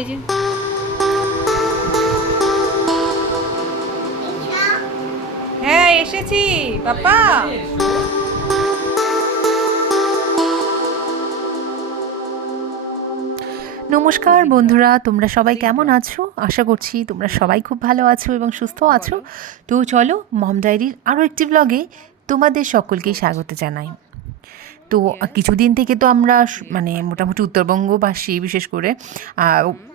এই যে হ্যাঁ এসেছি পাপা। নমস্কার বন্ধুরা, তোমরা সবাই কেমন আছো? আশা করছি তোমরা সবাই খুব ভালো আছো এবং সুস্থ আছো। তো চলো, মম ডায়েরির আরও একটি ব্লগে তোমাদের সকলকেই স্বাগত জানাই। তো কিছুদিন থেকে তো আমরা মানে মোটামুটি উত্তরবঙ্গবাসী বিশেষ করে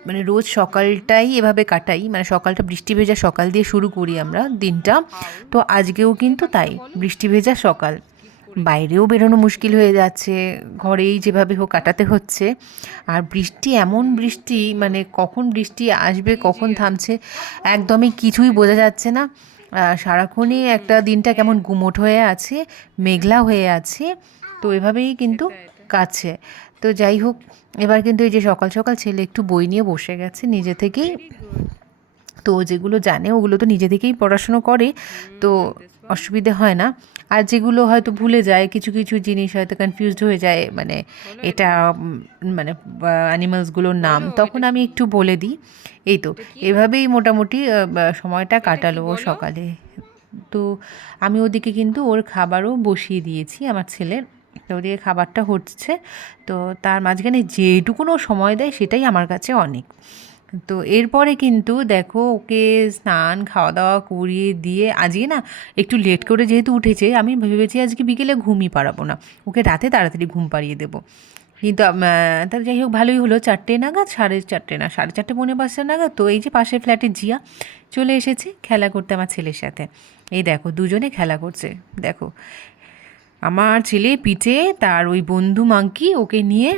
মানে রোজ সকালটাই এভাবে কাটাই, মানে সকালটা বৃষ্টি ভেজা সকাল দিয়ে শুরু করি আমরা দিনটা। তো আজকেও কিন্তু তাই, বৃষ্টি ভেজা সকাল, বাইরেও বেরোনো মুশকিল হয়ে যাচ্ছে, ঘরেই যেভাবে হোক কাটাতে হচ্ছে। আর বৃষ্টি, এমন বৃষ্টি, মানে কখন বৃষ্টি আসবে কখন থামছে একদমই কিছুই বোঝা যাচ্ছে না। সারাক্ষণই একটা দিনটা কেমন গুমোট হয়ে আছে, মেঘলা হয়ে আছে। তো এভাবেই কিন্তু কাটছে। তো যাই হোক, এবার কিন্তু এই যে সকাল সকাল ছেলে একটু বই নিয়ে বসে গেছে নিজে থেকেই। তো যেগুলো জানে ওগুলো তো নিজে থেকেই পড়াশুনো করে, তো অসুবিধে হয় না। আর যেগুলো হয়তো ভুলে যায়, কিছু কিছু জিনিস হয়তো কনফিউজড হয়ে যায়, মানে এটা মানে অ্যানিমালসগুলোর নাম, তখন আমি একটু বলে দিই। এই তো এভাবেই মোটামুটি সময়টা কাটালো ও সকালে। তো আমি ওদিকে কিন্তু ওর খাবারও বসিয়ে দিয়েছি আমার ছেলের। তো ওদিকে খাবারটা হচ্ছে, তো তার মাঝখানে যেটুকুনো সময় দেয় সেটাই আমার কাছে অনেক। তো এরপরে কিন্তু দেখো, ওকে স্নান খাওয়া দাওয়া করিয়ে দিয়ে আজকে না একটু লেট করে যেহেতু উঠেছে, আমি ভেবেছি আজকে বিকেলে ঘুমই পাড়াবো না, ওকে রাতে তাড়াতাড়ি ঘুম পাড়িয়ে দেবো। কিন্তু তার যাই হোক, ভালোই হলো, 4টে নাগাদ, 4:30 না, 4:30 পৌনে 5টা নাগাদ তো এই যে পাশের ফ্ল্যাটের জিয়া চলে এসেছে খেলা করতে আমার ছেলের সাথে। এই দেখো দুজনে খেলা করছে, দেখো আমার ছেলে পিঠে তার ওই বন্ধু মাঙ্কি ওকে নিয়ে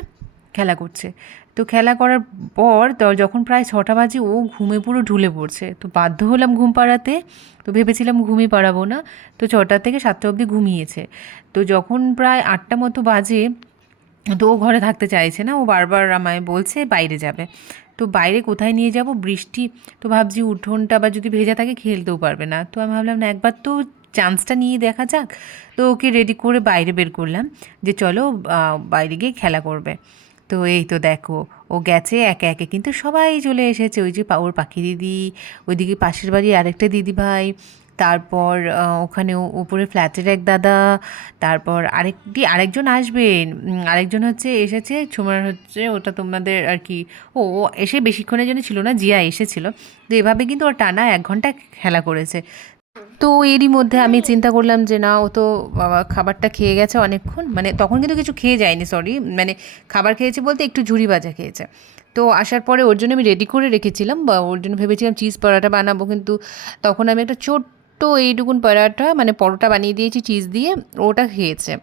খেলা করছে। তো খেলা করার পর তো যখন প্রায় 6টা বাজে ও ঘুমে পুরো ঢুলে পড়ছে, তো বাধ্য হলাম ঘুম পাড়াতে। তো ভেবেছিলাম ঘুমিয়ে পাড়াবো না, তো 6টা থেকে 7টা অবধি ঘুমিয়েছে। তো যখন প্রায় 8টা মতো বাজে, তো ও ঘরে থাকতে চাইছে না, ও বারবার আমায় বলছে বাইরে যাবে। তো বাইরে কোথায় নিয়ে যাব, বৃষ্টি, তো ভাবছি উঠোনটা আবার যদি ভেজা থাকে খেলতেও পারবে না। তো আমি ভাবলাম না, একবার তো চান্সটা নিয়ে দেখা যাক। তো ওকে রেডি করে বাইরে বের করলাম যে চলো বাইরে গিয়ে খেলা করবে। তো এই তো দেখো, ও গেছে একে একে, কিন্তু সবাই চলে এসেছে, ওই যে ওর পাখি দিদি, ওইদিকে পাশের বাড়ির আরেকটা দিদি ভাই, তারপর ওখানে উপরে ফ্ল্যাটের এক দাদা, তারপর আরেকজন আসবেন, আরেকজন হচ্ছে এসেছে ছোমার, হচ্ছে ওটা তোমাদের আর কি। ও এসে বেশিক্ষণের জন্য ছিল না, জিয়া এসেছিল। তো এভাবে কিন্তু ওর টানা 1 ঘন্টা খেলা করেছে। তো এরই মধ্যে আমি চিন্তা করলাম যে না, ও তো খাবারটা খেয়ে গেছে অনেকক্ষণ, মানে তখন কিন্তু কিছু খেয়ে যায়নি, সরি, মানে খাবার খেয়েছে বলতে একটু ঝুড়ি ভাজা খেয়েছে। তো আসার পরে ওর জন্য আমি রেডি করে রেখেছিলাম, বা ওর জন্য ভেবেছিলাম চিজ পরোটা বানাবো, কিন্তু তখন আমি একটা ছোট্ট এইটুকুন পরোটা, মানে পরোটা বানিয়ে দিয়েছি চিজ দিয়ে, ওটা খেয়েছে।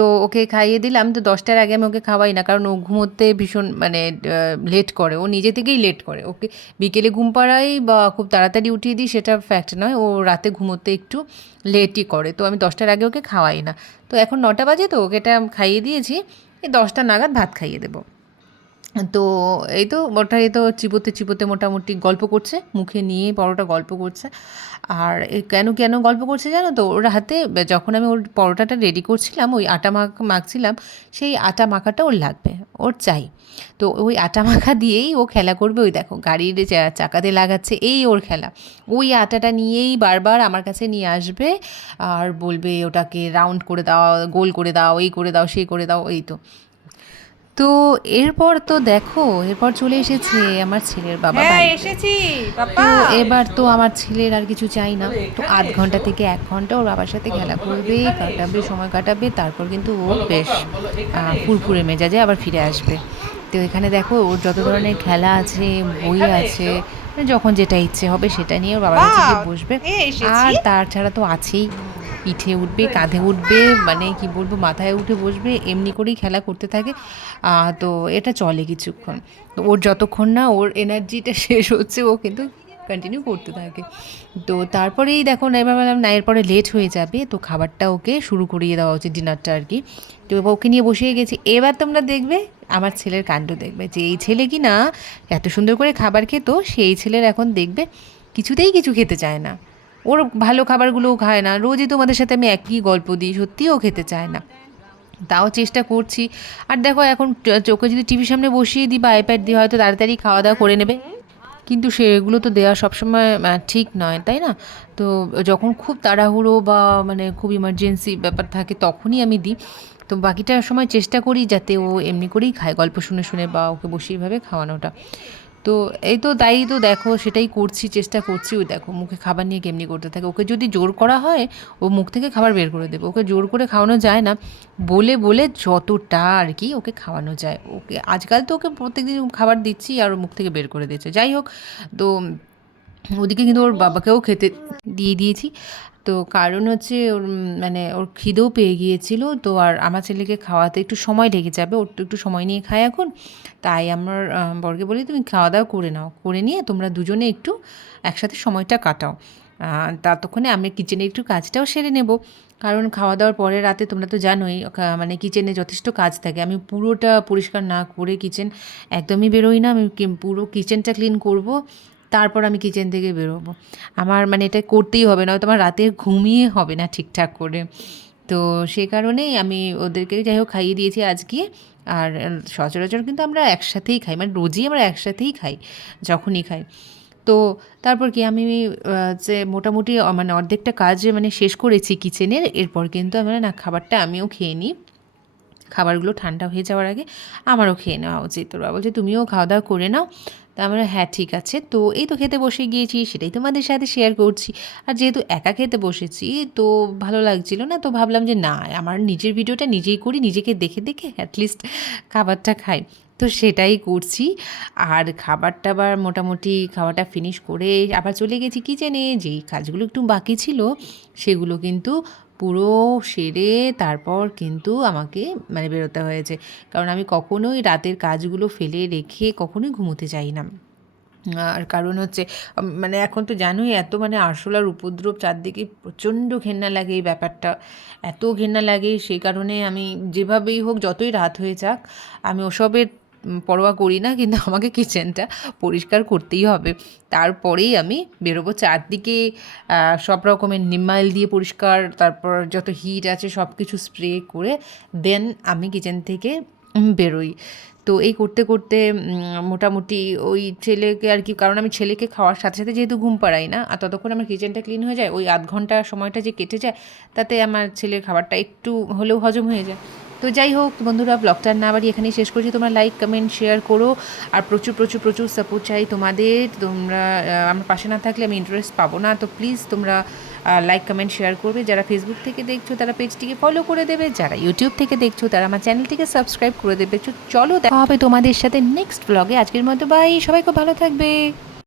তো ওকে খাইয়ে দিলাম। তো 10টার আগে আমি ওকে খাওয়াই না, কারণ ও ঘুমোতে ভীষণ মানে লেট করে, ও নিজে থেকেই লেট করে। ওকে বিকেলে ঘুম পাড়াই বা খুব তাড়াতাড়ি উঠিয়ে দিই সেটা ফ্যাক্ট নয়, ও রাতে ঘুমোতে একটু লেটই করে। তো আমি 10টার আগে ওকে খাওয়াই না। তো এখন 9টা বাজে, তো ওকে এটা খাইয়ে দিয়েছি, এই 10টা নাগাদ ভাত খাইয়ে দেবো। তো এই তো ওটাই তো চিবোতে চিবোতে মোটামুটি গল্প করছে, মুখে নিয়ে পরোটা গল্প করছে। আর কেন কেন গল্প করছে জানো তো, ওর হাতে যখন আমি ওর পরোটাটা রেডি করছিলাম, ওই আটা মাখছিলাম, সেই আটা মাখাটা ওর লাগবে, ওর চাই। তো ওই আটা মাখা দিয়েই ও খেলা করবে, ওই দেখো গাড়ির চাকাতে লাগাচ্ছে, এই ওর খেলা। ওই আটাটা নিয়েই বারবার আমার কাছে নিয়ে আসবে, আর বলবে ওটাকে রাউন্ড করে দাও, গোল করে দাও, এই করে দাও, সেই করে দাও, এই তো। তো এরপর তো দেখো, এরপর চলে এসেছে আমার ছেলের বাবা হ্যাঁ বাড়িতে। এসেছি তো পাপা। এবার তো আমার ছেলের আর কিছু চাই না, তো আধ ঘন্টা থেকে 1 ঘন্টা ওর বাবার সাথে খেলা করবে, কাটাবে, সময় কাটাবে, তারপর কিন্তু ও বেশ ফুরফুরে মেজাজে আবার ফিরে আসবে। তো এখানে দেখো ওর যত ধরনের খেলা আছে, বই আছে, মানে যখন যেটা ইচ্ছে হবে সেটা নিয়ে ওর বাবার কাছে গিয়ে বসবে। এসেছি। আর তার ছাড়া তো আছেই, পিঠে উঠবে, কাঁধে উঠবে, মানে কি বলবো, মাথায় উঠে বসবে, এমনি করেই খেলা করতে থাকে। তো এটা চলে কিছুক্ষণ। তো ওর যতক্ষণ না ওর এনার্জিটা শেষ হচ্ছে, ও কিন্তু কন্টিনিউ করতে থাকে। তো তারপরেই দেখো না, এবার বললাম না, এরপরে লেট হয়ে যাবে, তো খাবারটা ওকে শুরু করিয়ে দেওয়া উচিত, ডিনারটা আর কি। তো এবার ওকে নিয়ে বসিয়ে গেছি। এবার তোমরা দেখবে আমার ছেলের কাণ্ড, দেখবে যে এই ছেলে কি না এত সুন্দর করে খাবার খেত, সেই ছেলের এখন দেখবে কিছুতেই কিছু খেতে চায় না। ওর ভালো খাবারগুলোও খায় না, রোজই তোমাদের সাথে আমি একই গল্প দিই, সত্যিও খেতে চায় না। তাও চেষ্টা করছি। আর দেখো এখন চোখে যদি টিভির সামনে বসিয়ে দিই বা আইপ্যাড দিই হয়তো তাড়াতাড়ি খাওয়া দাওয়া করে নেবে, কিন্তু সেগুলো তো দেওয়া সবসময় ঠিক নয়, তাই না? তো যখন খুব তাড়াহুড়ো বা মানে খুব ইমার্জেন্সি ব্যাপার থাকে তখনই আমি দিই। তো বাকিটা সময় চেষ্টা করি যাতে ও এমনি করেই খায়, গল্প শুনে শুনে বা ওকে বসে এইভাবে খাওয়ানোটা। তো এই তো তাই তো দেখো সেটাই করছি, চেষ্টা করছি। ওই দেখো মুখে খাবার নিয়ে কেমনি করতে থাকে। ওকে যদি জোর করা হয় ও মুখ থেকে খাবার বের করে দেবে, ওকে জোর করে খাওয়ানো যায় না। বলে বলে যতটা আর কি ওকে খাওয়ানো যায়, ওকে আজকাল তো ওকে প্রত্যেকদিন খাবার দিচ্ছি আর ওর মুখ থেকে বের করে দিচ্ছে। যাই হোক, তো ওদিকে কিন্তু ওর বাবাকেও খেতে দিয়ে দিয়েছি। তো কারণ হচ্ছে ওর মানে ওর খিদেও পেয়ে গিয়েছিল, তো আর আমার ছেলেকে খাওয়াতে একটু সময় লেগে যাবে, ওর তো একটু সময় নিয়ে খায় এখন। তাই আমার বরকে বলি তুমি খাওয়া দাওয়া করে নাও, করে নিয়ে তোমরা দুজনে একটু একসাথে সময়টা কাটাও। ততক্ষণে আমি কিচেনে একটু কাজটাও সেরে নেব, কারণ খাওয়া দাওয়ার পরে রাতে তোমরা তো জানোই মানে কিচেনে যথেষ্ট কাজ থাকে। আমি পুরোটা পরিষ্কার না করে কিচেন একদমই বেরোই না। আমি পুরো কিচেনটা ক্লিন করব, তারপর আমি কিচেন থেকে বেরোবো। আমার মানে এটা করতেই হবে, নয়তো আমার রাতে ঘুমিয়ে হবে না ঠিকঠাক করে। তো সে কারণেই আমি ওদেরকে যাই হোক খাইয়ে দিয়েছি আজকে। আর সচরাচর কিন্তু আমরা একসাথেই খাই, মানে রোজই আমরা একসাথেই খাই যখনই খাই। তো তারপর কি আমি যে মোটামুটি মানে অর্ধেকটা কাজ মানে শেষ করেছি কিচেনের, এরপর কিন্তু আমি না খাবারটা আমিও খেয়ে নিই। খাবারগুলো ঠান্ডা হয়ে যাওয়ার আগে আমারও খেয়ে নেওয়া উচিত। তোরা বলছে তুমিও খাওয়া দাওয়া করে নাও। তা আমরা হ্যাঁ ঠিক আছে। তো এই তো খেতে বসে গিয়েছি, সেটাই তোমাদের সাথে শেয়ার করছি। আর যেহেতু একা খেতে বসেছি তো ভালো লাগছিল না, তো ভাবলাম যে না, আমার নিজের ভিডিওটা নিজেই করি, নিজেকে দেখে দেখে অ্যাটলিস্ট খাবারটা খাই। তো সেটাই করছি। আর খাবার-টাবার মোটামুটি খাওয়াটা ফিনিশ করে আবার চলে গেছি কিচেনে। যেই কাজগুলো একটু বাকি ছিল সেগুলো কিন্তু পুরো সেরে তারপর কিন্তু আমাকে মানে বেরোতে হয়েছে। কারণ আমি কখনোই রাতের কাজগুলো ফেলে রেখে কখনোই ঘুমোতে যাই না। আর কারণ হচ্ছে মানে এখন তো জানোই এত মানে আরশোলার উপদ্রব চারদিকে, প্রচণ্ড ঘেন্না লাগে এই ব্যাপারটা। এত ঘেন্না লাগে সেই কারণে আমি যেভাবেই হোক যতই রাত হয়ে যাক আমি ওসবের পরোয়া করি না, কিন্তু আমাকে কিচেনটা পরিষ্কার করতেই হবে। তারপরেই আমি বেরোবো। চারদিকে সব রকমের নিম অয়েল দিয়ে পরিষ্কার, তারপর যত হিট আছে সব কিছু স্প্রে করে দেন আমি কিচেন থেকে বেরোই। তো এই করতে করতে মোটামুটি ওই ছেলেকে আর কি, কারণ আমি ছেলেকে খাওয়ার সাথে সাথে যেহেতু ঘুম পাড়াই না, আর ততক্ষণ আমার কিচেনটা ক্লিন হয়ে যায়, ওই আধ ঘন্টা সময়টা যে কেটে যায় তাতে আমার ছেলের খাবারটা একটু হলেও হজম হয়ে যায়। তো যাই হোক বন্ধুরা, ব্লগটা না বাড়ি এখানেই শেষ করছি। তোমরা লাইক কমেন্ট শেয়ার করো, আর প্রচুর প্রচুর প্রচুর সাপোর্ট চাই তোমাদের। তোমরা আমার পাশে না থাকলে আমি ইন্টারেস্ট পাবো না। তো প্লিজ তোমরা লাইক কমেন্ট শেয়ার করবে। যারা ফেসবুক থেকে দেখছো তারা পেজটিকে ফলো করে দেবে, যারা ইউটিউব থেকে দেখছো তারা আমার চ্যানেলটিকে সাবস্ক্রাইব করে দেবে। চলো দেখা হবে তোমাদের সাথে নেক্সট ব্লগে। আজকের মতো বাই, সবাই খুব ভালো থাকবে।